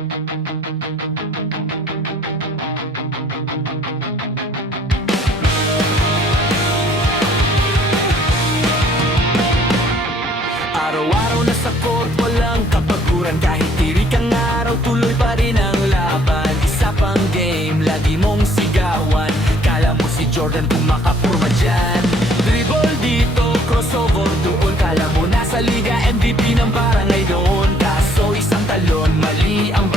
Araw-araw na sa court, walang kapaguran. Kahit tirik ang araw, tuloy pa rin ang laban. Isa pang game, lagi mong sigawan. Kala mo si Jordan kung makapurma dyan. Dribble dito, crossover doon. Kala mo nasa liga, MVP ng barangay doon. Kaso isang talon, mali ang